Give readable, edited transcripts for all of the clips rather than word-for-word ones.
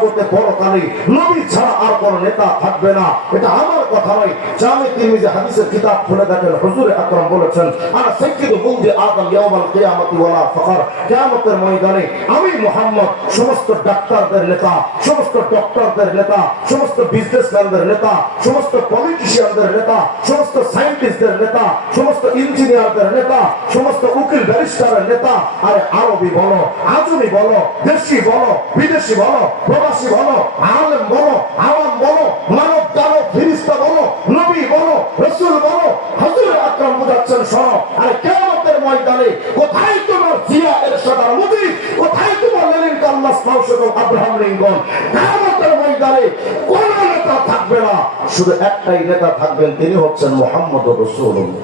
জগতে পরকালে নবী ছাড়া আর কোন নেতা থাকবে না। এটা আমার কথা নয়, জামে তিরমিজি হাদিসের কিতাব খুলে দেখেন, হুজুর আকরাম বলেছেন, আনা সাইয়্যিদু উলদি আদম ইয়াউমাল কিয়ামতি ওয়ালা ফাখর। কিয়ামতের ময়দানে আমি মুহাম্মদ সমস্ত ডাক্তারদের নেতা, সমস্ত ডক্টরদের নেতা, সমস্ত বিজনেসম্যানদের নেতা, সমস্ত পলিটিশিয়ানদের নেতা, সমস্ত সায়েন্টিস্টদের নেতা, সমস্ত ইঞ্জিনিয়ারদের নেতা, সমস্ত উকিল ব্যারিস্টারের নেতা। আরে আরবি বলো, আজমি বলো, দেশি বলো, বিদেশি বলো, প্রবাসী বলো, আলেম বলো, আওয়াম বলো, মানব দানব ফেরেশতা বলো, নবী বলো, রাসূল বলো, হুজুর আকরাম বুঝাচ্ছেন শোনো। আরে কিয়ামতের ময়দানে কোথায় তোমার জিয়া এরশাদ আর মোদি, কোথায় তোমার Lenin Carlos marks Abraham Lincoln? কিয়ামতের ময়দানে কোন নেতা থাকবে না, শুধু একটাই নেতা থাকবেন, তিনি হচ্ছেন মুহাম্মদুর রাসূলুল্লাহ।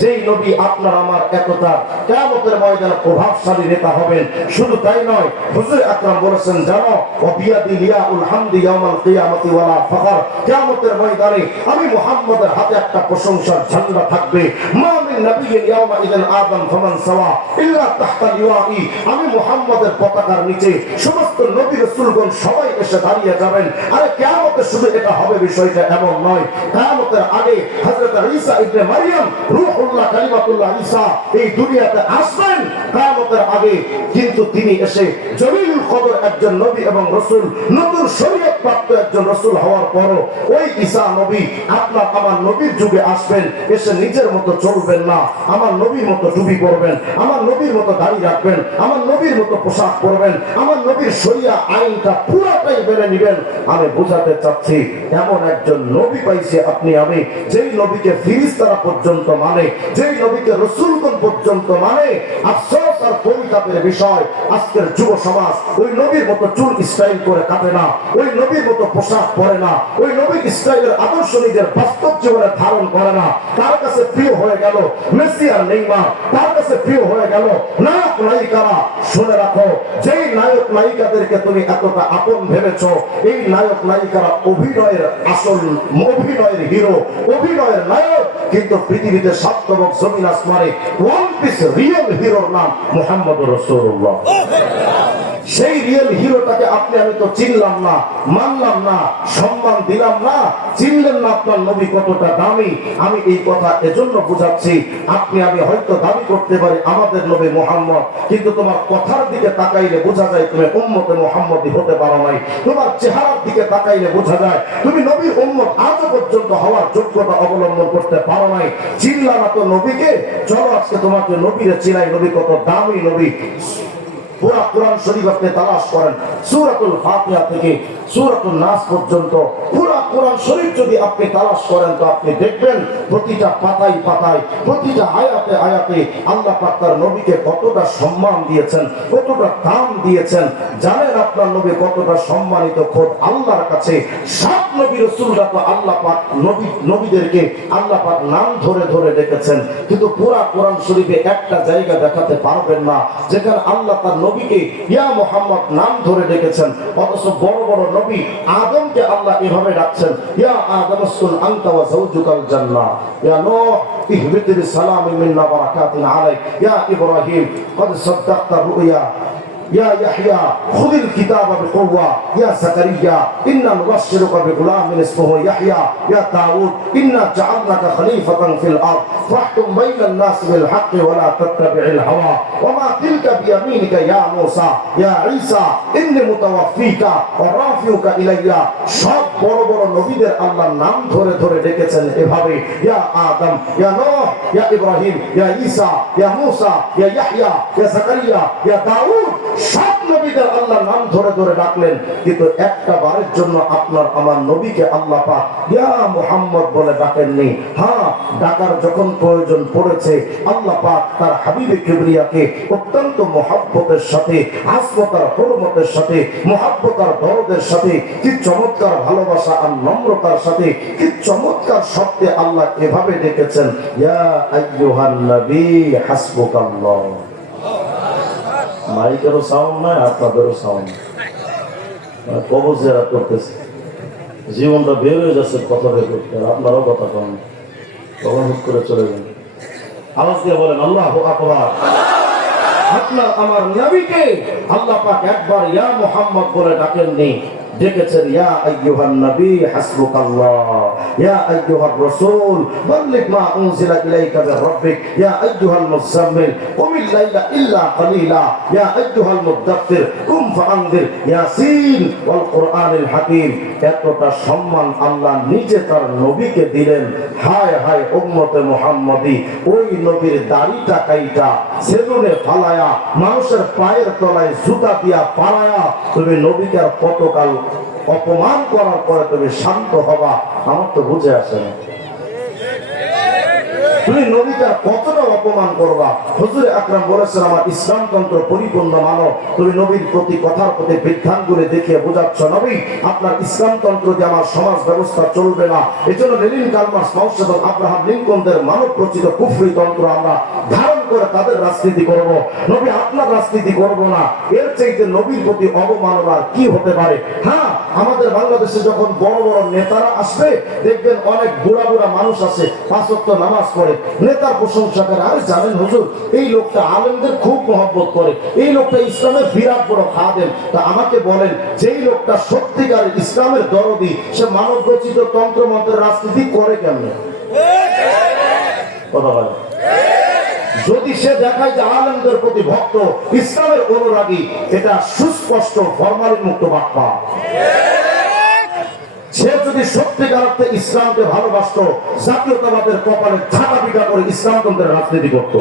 যেই নবী আপনার আমার একতা কিয়ামতের ময়দানে প্রভাবশালী নেতা হবেন। শুধু তাই নয়, হুজুর আকরাম বলেছেন, জানো ওয়াবিয়াদি লিয়াউল হামদি ইয়াউমাল কিয়ামতি ওয়ালা ফাখর। কিয়ামতের ময়দানে আমি মুহাম্মদের হাতে একটা প্রশংসার ঝান্ডা থাকবে। মা মিন নাবিয়্যিন ইয়াউমা ইযিন আদম ফামান সাওয়া ইল্লা তাহতা লিওয়াই। আমি মুহাম্মদের পতাকার নিচে সমস্ত নবী রাসূলগণ সবাই এসে দাঁড়িয়ে যাবেন। আরে কিয়ামতে শুধু এটা হবে বিষয়টা এমন নয়, কিয়ামতের আগে হযরত ঈসা ইবনে মারইয়াম রূহুল্লাহ কালিমাতুল্লাহ ঈসা এই দুনিয়াতে আসবেন কিয়ামতের আগে। কিন্তু তিনি এসে জলিলুল কদর একজন নবী এবং রাসূল, নতুন শরীয়ত প্রাপ্ত একজন রাসূল হওয়ার পরও ওই ঈসা নবী আপনার আমার নবীর যুগে আসবেন। এসে নিজের মতো চলবেন না, আমার নবীর মতো টুপি পরবেন, আমার নবীর মতো দাড়ি রাখবেন, আমার নবীর মতো পোশাক পরবেন, আমার নবীর শরিয়া আইনটা পুরোটাই মেনে নেবেন। আমি বোঝাতে চাচ্ছি, এমন একজন নবী পাইছে আপনি আমি, যেই নবীকে ফেরেশতারা পর্যন্ত মানে, যেই নবীকে রাসূলগণ পর্যন্ত মানে। আফসোস আর পরিতাপের বিষয়, আজকের যুব সমাজ ওই নবীর মতো চুল স্টাইল করে কাটে না, ওই নবীর মতো পোশাক পরে না, ওই নবীর স্টাইলের আদর্শ নিজের বাস্তব জীবনে ধারণ করে না। তার কাছে প্রিয় হয়ে গেল মেসি আর নেইমার, তার কাছে প্রিয় হয়ে গেল নায়ক নায়িকারা। শুনে রাখো, যেই নায়ক নায়িকাদেরকে তুমি এতটা আপন ভেবেছো, এই নায়ক নায়িকারা অভিনয়ের আসল, অভিনয়ের হিরো, অভিনয়ের নায়ক। কিন্তু পৃথিবীতে সপ্তমক জমিন আসমানে ওয়ান পিস রিয়েল হিরোর নাম মুহাম্মদুর রাসূলুল্লাহ। সেই রিয়েল হিরোটাকে আপনি আমি তো চিনলাম না, মানলাম না, সম্মান দিলাম না, চিনলেন না আপনার নবী কতটা দামি। আমি এই কথা এজন্য বুঝাচ্ছি, আপনি আমি হয়তো দাবি করতে পারি আমাদের নবী মুহাম্মদ, কিন্তু তোমার কথার দিকে তাকাইলে বোঝা যায় তুমি উম্মতে মুহাম্মদী হতে পারো নাই। তোমার চেহারার দিকে তাকাইলে বোঝা যায় তুমি নবীর উম্মত আজও পর্যন্ত হওয়ার যোগ্যতা অবলম্বন করতে পারো নাই। চিনলা না তো নবীকে, চলো আজকে তোমাকে নবীরে চিনাই, নবী কত দামি নবী। পুরা কোরআন শরীফ আপনি তালাশ করেন, সূরাতুল ফাতিহা থেকে সূরাতুন নাস পর্যন্ত পুরা কোরআন শরীফ যদি আপনি তালাশ করেন, তো আপনি দেখবেন প্রতিটা পাতায় পাতায়, প্রতিটা আয়াতে আয়াতে আল্লাহ পাক তার নবীকে কতটা সম্মান দিয়েছেন, কতটা দাম দিয়েছেন। জানেন আপনার নবী কতটা সম্মানিত খোদ আল্লাহর কাছে। সব নবী রাসূলরা তো আল্লাহ পাক নবীদেরকে আল্লাহ পাক নাম ধরে ধরে ডেকেছেন, কিন্তু পুরা কোরআন শরীফে একটা জায়গা দেখাতে পারবেন না যেখানে আল্লাহ তার নবীকে ইয়া মুহাম্মদ নাম ধরে ডেকেছেন। অথচ বড় বড় নবী আদমকে আল্লাহ এভাবে ডাকছেন, ইয়া আদম উসকুন আনতা ওয়া যাওজুকাল জান্নাহ, ইয়া নূহ ইহবিত বিসালামিন মিন্না ওয়া বারাকাতিন আলাইক, ইয়া ইব্রাহিম ক্বাদ সাদ্দাকতা রুয়া, يا يحيى خذ الكتاب بقوة، يا زكريا إنا نبشرك بغلام اسمه يحيى، يا داود إنا جعلناك خليفة في الأرض فاحكم بين الناس بالحق ولا تتبع الهوى وما تلك بيمينك يا موسى، يا عيسى إني متوفيك ورافعك إلي। সব বড় বড় নবীদের আল্লাহর নাম ধরে ধরে ডেকেছেন এভাবে, ইয়া আদম, ইয়া নূহ, ইয়া ইব্রাহিম, ইয়া ঈসা, ইয়া মূসা, ইয়া ইয়াহইয়া, ইয়া যাকারিয়া, ইয়া দাউদ। সব নবীদের আল্লাহর নাম ধরে ধরে ডাকলেন, কিন্তু একটা বারের জন্য আপনার আমার নবীকে আল্লাহ পাক ইয়া মুহাম্মদ বলে ডাকেননি। হ্যাঁ, ডাকার যখন প্রয়োজন পড়েছে আল্লাহ পাক তার হাবিবে কিবরিয়াকে অত্যন্ত মহব্বতের সাথে, আজমত আর হুরমতের সাথে, মহব্বত আর দরদের সাথে, কি চমৎকার ভালোবাসা আর নম্রতার সাথে, কি চমৎকার শব্দে আল্লাহ এভাবে ডেকেছেন, ইয়া আইয়ুহান নবী হাসবুকাল্লাহ। মাইকেরও সাউন্ড নাই, আপনাদেরও সাউন্ড কবজ যারা করতেছে, জীবনটা বের হয়ে যাচ্ছে কথা বের করতে, আর আপনারাও কথা কম, তখন হুট করে চলে যান। আওয়াজ দিয়ে বলেন আল্লাহু আকবার। আপনার আমার নবীকে আল্লাহ পাক একবার ইয়া মুহাম্মদ বলে ডাকেননি, ডেকেছেন ইয়া আইয়ুহান নবী হাসবুকাল্লাহ, ইয়া আইয়ুহার রাসূল বাল্লিগ মা উনজিলা ইলাইকা মির রাব্বিক, ইয়া আইয়ুহাল মুযাম্মিল কুমিল লাইলা ইল্লা কালিলা, ইয়া আইয়ুহাল মুদাথ্থির কুম ফাআনযির, ইয়াসিন ওয়াল কুরআনিল হাকীম। এতটা সম্মান আল্লাহ নিজে তার নবীকে দিলেন। হায় হায় উম্মতে মুহাম্মদী, ওই নবীর দাড়িটা কাইটা সেলুনে ফালায়া মানুষের পায়ের তলায় জুতা দিয়া পালায়া তুমি নবীকে আর কতকাল অপমান করার পরে তুমি শান্ত হবা? আমার তো বুঝে আসে না। তুমি নবীকে কতটা অপমান করবা? হুজুর আকরাম বলেছেন আমার ইসলামতন্ত্র পরিপূর্ণ মানো। তুমি নবীর প্রতি কথার প্রতি বিধানগুলি দেখিয়ে বোঝাচ্ছ নবী আপনার ইসলামতন্ত্র দিয়ে আমার সমাজ ব্যবস্থা চলবে না। এই জন্য লেনিন, কার্ল মার্কস, মাও সেতুং, আব্রাহাম লিঙ্কনদের মানব রচিত কুফরি তন্ত্র আমরা ধারণ করে তাদের রাজনীতি করব। নবী আপনার রাজনীতি করব না। এর চাইতে নবীর প্রতি অবমাননার কি হতে পারে? হ্যাঁ, আমাদের বাংলাদেশে যখন বড় বড় নেতারা আসবে দেখবেন অনেক বুড়া বুড়া মানুষ আছে, 5 ওয়াক্ত নামাজ পড়ে, নেতার প্রশংসা করে। আরে জানেন হুজুর, এই লোকটা আলেমদের খুব মহব্বত করে, এই লোকটা ইসলামের বিরাট বড় খাদেম। তা আমাকে বলেন, যেই লোকটা সত্যিকার ইসলামের দরদি, সে মানব রচিত তন্ত্র মন্ত্রের রাজনীতি করে কেমনে? কথা বলে যদি সে দেখায় যে আলেমদের প্রতি ভক্ত, ইসলামের অনুরাগী, এটা সুস্পষ্ট ফরমালিন মুক্ত বাক্যা। সে যদি সত্যিকার অর্থে ইসলামকে ভালোবাসত, জাতীয়তাবাদের কপালে ঝাঁটা পিটা করে ইসলামতন্ত্রের রাজনীতি করত।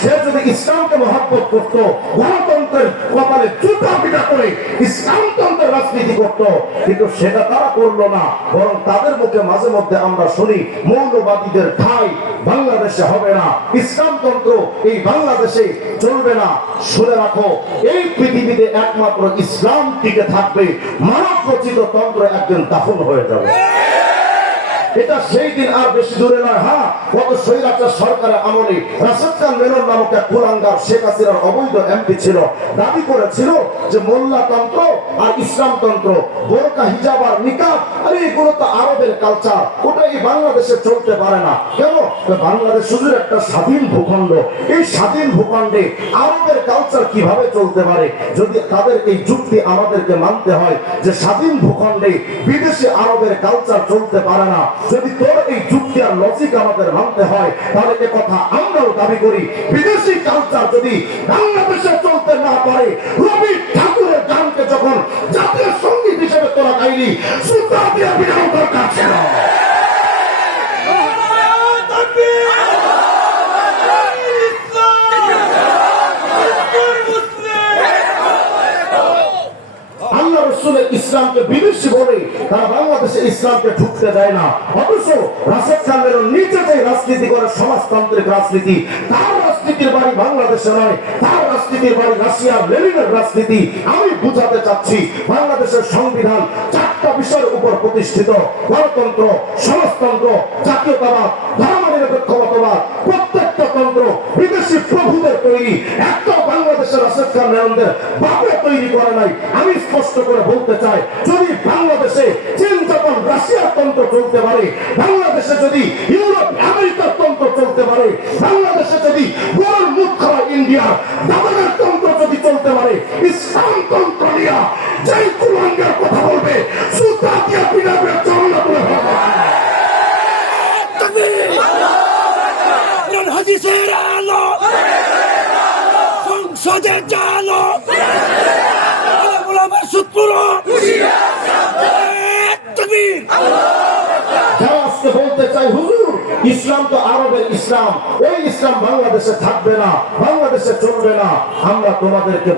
সে যদি ইসলামকে মহব্বত করত, গণতন্ত্রের কপালে জুতা পিটা করে ইসলামতন্ত্রের রাজনীতি করত। কিন্তু সেটা তারা করলো না, বরং তাদের মুখে মাঝে মধ্যে আমরা শুনি মৌলবাদীদের ঠাঁই বাংলাদেশে হবে না, ইসলামতন্ত্র এই বাংলাদেশে চলবে না। শুনে রাখো, এই পৃথিবীতে একমাত্র ইসলাম টিকে থাকবে, মানব রচিত তন্ত্র একদিন দাফন হয়ে যাবে। এটা সেই দিন আর বেশি দূরে নয়। হ্যাঁ, কত স্বৈরাচার সরকারের আমলে রাশেদ খান মেনন নামক এক কুলাঙ্গার শেখ হাসিনার অবৈধ এমপি ছিল, দাবি করেছিল যে মোল্লাতন্ত্র আর ইসলামতন্ত্র, বোরকা, হিজাব আর নিকাব, আরে এগুলো তো আরবের কালচার, ওটা এই বাংলাদেশে চলতে পারে না। কেন? বাংলাদেশ শুধু একটা স্বাধীন ভূখণ্ড, এই স্বাধীন ভূখণ্ডে আরবের কালচার কিভাবে চলতে পারে? যদি তাদের এই যুক্তি আমাদেরকে মানতে হয় যে স্বাধীন ভূখণ্ডে বিদেশি আরবের কালচার চলতে পারে না, যদি তোর এই যুক্তি আর লজিক আমাদের মানতে হয়, তাহলে এ কথা আমরাও দাবি করি। বিদেশি কালচার যদি বাংলাদেশে চলতে না পারে, রবি ঠাকুরের গানকে যখন জাতীয় সঙ্গীত হিসেবে তোরা গাইলি, সুতা দিয়ে বিনাও দরকার ছিল। আল্লাহ রাসূলের ইসলামকে বিদেশি বলে তারা বাংলাদেশে ইসলামকে ঢুকতে দেয় না। অথচ রাশেদ খান মেনন নিজে যে রাজনীতি করে সমাজতান্ত্রিক রাজনীতি, তার রাজনীতির বাড়ি বাংলাদেশে নয়, তার রাজনীতির বাড়ি রাশিয়ার লেনিনের রাজনীতি। আমি বুঝাতে চাচ্ছি, বাংলাদেশের সংবিধান 4টা বিষয়ের উপর প্রতিষ্ঠিত: গণতন্ত্র, সমাজতন্ত্র, জাতীয়তাবাদ, ধর্মনিরপেক্ষতাবাদ। প্রত্যেকটা তন্ত্র বিদেশি প্রভুদের তৈরি, একটা বাংলাদেশের রাশেদ খান মেননদের বাপে তৈরি করে নাই। আমি স্পষ্ট করে বলতে চাই, যদি বাংলাদেশে চীন, জাপান, রাশিয়ার তন্ত্র চলতে পারে, বাংলাদেশে যদি ইউরোপ, আমেরিকার তন্ত্র চলতে পারে, বাংলাদেশে যদি গরুর মুখ খাওয়া ইন্ডিয়ার দাদাদের তন্ত্র যদি চলতে পারে, ইসলাম তন্ত্র নিয়ে যেই কুলাঙ্গের কথা বলবে, সুতা দিয়া পিটাবে, চামড়া তুলে ফেলবে। হাদিসের আলো সংসদে জানো, বলতে চাই, হুজুর ইসলাম তো আরবের ইসলাম, এই ইসলাম বাংলাদেশে থাকবে না, বাংলাদেশে চলবে না। আমরা তোমাদেরকে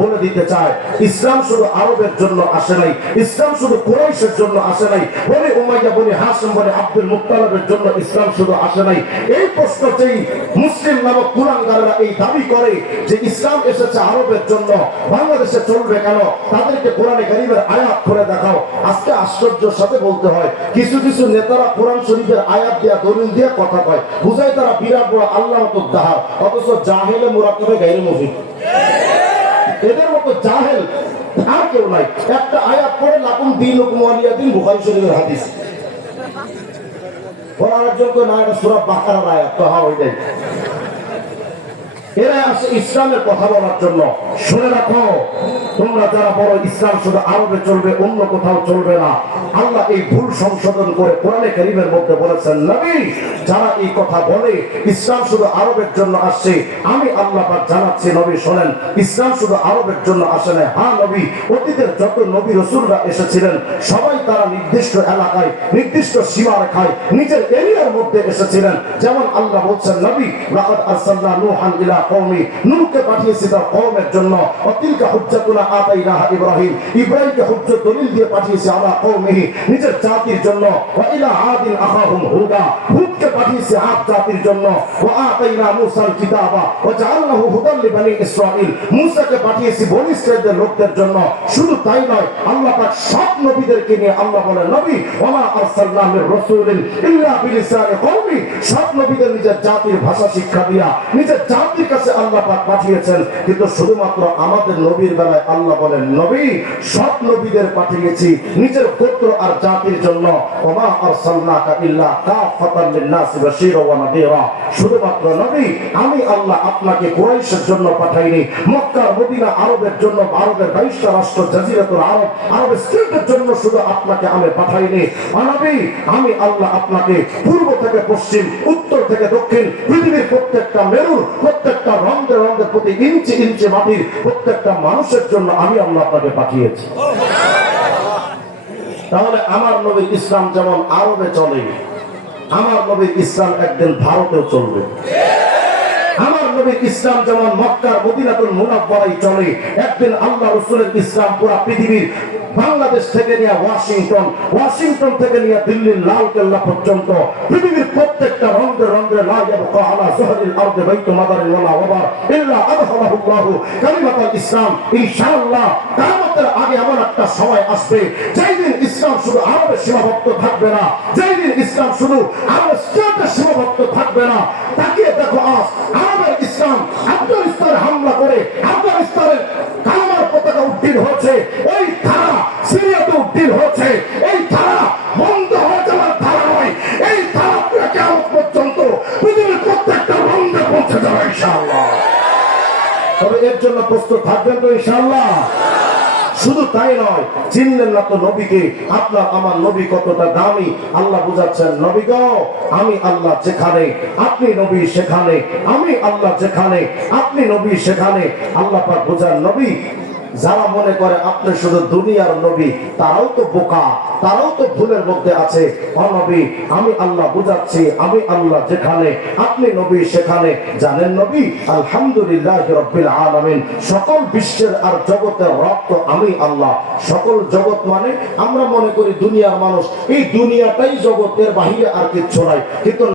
বলে দিতে চাই, ইসলাম শুধু আরবের জন্য আসে নাই, ইসলাম শুধু কুরাইশের জন্য আসে নাই, বনি উমাইয়া, বনি হাশিম, বনি আব্দুল মুত্তালিবের জন্য ইসলাম শুধু আসে নাই। এই প্রশ্ন যেই মুসলিম নামক কুলাঙ্গাররা এই দাবি করে যে ইসলাম এসেছে আরবের জন্য, বাংলাদেশে চলবে কেন? তাদেরকে কোরআনে কারীমের আয়াত করে দেখাও। আজকে আশ্চর্যের সাথে বলতে হয়, কিছু কিছু নেতারা কোরআন শরীফের আয়াত দিয়া, দলিল দিয়া কথা কয়, বুঝায় তারা বিরাট বড় আল্লাহ দাহার, অথচ জাহেলে মুরাক্কাবে গায়রে মুফিদ। এদের মতো জাহেল আর কেউ নাই। একটা আয়াত পড়ে লাকুম দীনুকুম ওয়ালিয়া দীন, বুখারী শরীফের হাদিস। কোরআনের জন্য না, এটা সূরা বাকারার আয়াত, তো হ্যাঁ ওইটাই। এরা আসে ইসলামের কথা বলার জন্য। শুনে রাখো, তোমরা যারা বড় ইসলাম শুধু আরবে চলবে, অন্য কোথাও চলবে না, আল্লাহ এই ভুল সংশোধন করে কোরআনে কারীমের মধ্যে বলেছেন, নবী যারা এই কথা বলে ইসলাম শুধু আরবের জন্য আসছে, আমি আল্লাহ পাক জানাচ্ছি নবী শোনেন, ইসলাম শুধু আরবের জন্য আসে না। হ্যাঁ নবী, অতীতের যত নবী রাসূলরা এসেছিলেন সবাই তারা নির্দিষ্ট এলাকায়, নির্দিষ্ট সীমারেখায়, নিজের এরিয়ার মধ্যে এসেছিলেন। যেমন আল্লাহ বলছেন, নবী লাকাদ আরসালনা নূহান ইলা কওমি, নূহকে পাঠিয়েছি তার কওমের জন্য, ওয়াতিলকা হুজ্জাতুনা আতাইনাহা ইব্রাহিম, ইব্রাহিমকে হুজ্জত দলিল দিয়ে পাঠিয়েছি আলা কওমিহি, নিজের জাতির জন্য। ওয়া ইলা আদিন আখাহুম হুদা, হুদকে পাঠিয়েছি আদ জাতির জন্য। ওয়া আতাইনা মূসাল কিতাবা ওয়া জাআলনাহু হুদাল লিবানি ইসরাঈল, মূসাকে পাঠিয়েছি বনী ইসরাঈলের লোকদের জন্য। শুধু তাই নয়, আল্লাহ পাক সব নবীদেরকে নিয়ে আল্লাহ বলেন, নবী ওয়া মা আরসালনা মির রাসূলিন ইল্লা বিলিসানি কওমি, সব নবীদের নিজের জাতির ভাষা শিক্ষা দিয়া নিজের জাতির কাছে আল্লাহ পাক পাঠিয়েছেন। কিন্তু শুধুমাত্র আমাদের নবীর বেলায় আল্লাহ বলেন, নবী সব নবীদের পাঠিয়েছি নিজের গোত্র আর জাতির জন্য। ওয়া মা আরসালনাকা ইল্লা কাফাতান লিন-নাসি বাশীরা ওয়া নাযীরা, শুধুমাত্র নবী আমি আল্লাহ আপনাকে কুরাইশের জন্য পাঠাইনি, মক্কা মদিনা আরবের জন্য, আরবের 22টা রাষ্ট্র জাজিরাতুল আরব, আরবের স্টেটের জন্য শুধু আপনাকে আমি পাঠাইনি। নবী আমি আল্লাহ আপনাকে পূর্ব থেকে পশ্চিম, উত্তর থেকে দক্ষিণ, পৃথিবীর প্রত্যেকটা মেরুর, প্রত্যেকটা রন্ধে রন্ধে, প্রতি ইঞ্চি ইঞ্চি মাটির প্রত্যেকটা মানুষের জন্য আমি আল্লাহ আপনাকে পাঠিয়েছি। তাহলে আমার নবীর ইসলাম যেমন আরবে চলে, আমার নবীর ইসলাম একদিন ভারতেও চলবে। আমার নবীর ইসলাম যেমন মক্কার মদিনাতুল মুনাওয়ারায় চলে, একদিন আল্লাহ রাসূলের ইসলাম পুরো পৃথিবীর, বাংলাদেশ থেকে নিয়ে ওয়াশিংটন, ওয়াশিংটন থেকে নিয়ে দিল্লির লাল কেল্লা পর্যন্ত, পৃথিবীর প্রত্যেকটা রন্ধ্রে রন্ধ্রে লা ইয়াবকা আলা যহরিল আরদি বাইতু মাদারিন ওয়ালা ওয়াবার ইল্লা আদখালাহুল্লাহু কালিমাতাল ইসলাম। ইনশাআল্লাহ কিয়ামতের আগে এমন একটা সময় আসবে যেই দিন ইসলাম শুধু আরবে সীমাবদ্ধ থাকবে না, যেই দিন ইসলাম শুধু আরব স্টেটে সীমাবদ্ধ থাকবে না। তাকিয়ে দেখো, আজ আরবের ইসলাম আফগানিস্তানে হামলা করে আফগানিস্তানের কালেমার পতাকা উত্তীর্ণ হচ্ছে, ওই ধারা সিরিয়াতে উত্তীর্ণ হচ্ছে। এই ধারা বন্ধ হয়ে যাওয়ার ধারা নয়, এই ধারা কিয়ামত পর্যন্ত পৃথিবীর প্রত্যেকটা রন্ধে পৌঁছে যাবে ইনশাআল্লাহ। তবে এর জন্য প্রস্তুত থাকবেন তো ইনশাআল্লাহ। শুধু তাই নয়, চিনলেন না তো নবীকে, আপনার আমার নবী কতটা দামি। আল্লাহ বুঝাচ্ছেন, নবী গো আমি আল্লাহ যেখানে, আপনি নবী সেখানে, আমি আল্লাহ যেখানে, আপনি নবী সেখানে। আল্লাহ পাক বুঝান, নবী যারা মনে করে আপনি শুধু দুনিয়ার নবী, তারাও তো বোকা, তারাও তো ভুলের মধ্যে আছে। ও নবী আমি আল্লাহ বুঝাচ্ছি, আমি আল্লাহ যেখানে, আপনি নবী সেখানে। জানেন নবী, আলহামদুলিল্লাহি রাব্বিল আলামিন, সকল বিশ্বের আর জগতের রব তো আমি আল্লাহ। সকল জগৎ মানে আমরা মনে করি দুনিয়ার মানুষ, এই দুনিয়াটাই জগতের বাহিরে আর কিচ্ছু নাই। কিন্তু